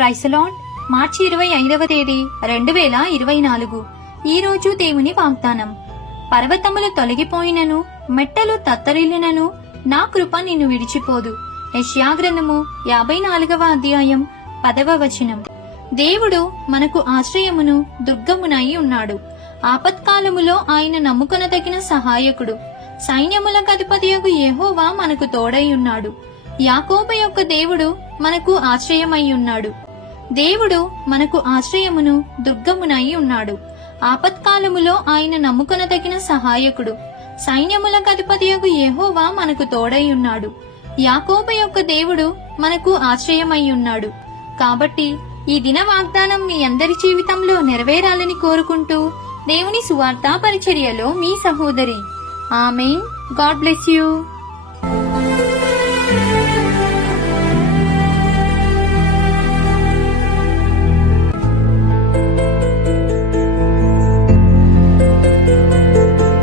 Price lord. మార్చి 25వ తేదీ 2024. ఈ రోజు దేవుని వాగ్దానం. పర్వతములు తొలగిపోయినను మెట్టలు తత్తరిల్లినను నా కృప నిన్ను విడిచిపోదు. యెషయా గ్రంథము 54వ అధ్యాయం 10వ వచనం. దేవుడు మనకు ఆశ్రయమును దుర్గమునై ఉన్నాడు. ఆపత్కాలములో ఆయన నమ్ముకొనదగిన సహాయకుడు. సైన్యములకు అధిపతియగు యెహోవా మనకు తోడై ఉన్నాడు. యాకోబు యొక్క దేవుడు మనకు ఆశ్రయమై ఉన్నాడు. దేవుడు మనకు ఆశ్రయమును దుర్గమునై ఉన్నాడు. ఆపత్కాలములో ఆయన నమ్ముకొనదగిన సహాయకుడు. సైన్యములకు అధిపతియగు యెహోవా మనకు తోడై ఉన్నాడు. యాకోబు యొక్క దేవుడు మనకు ఆశ్రయమై ఉన్నాడు. కాబట్టి ఈ దిన వాగ్దానం మీ అందరి జీవితంలో నెరవేరాలని కోరుకుంటూ దేవుని సువార్తా పరిచర్యలో మీ సహోదరి. ఆమేన్. God bless you.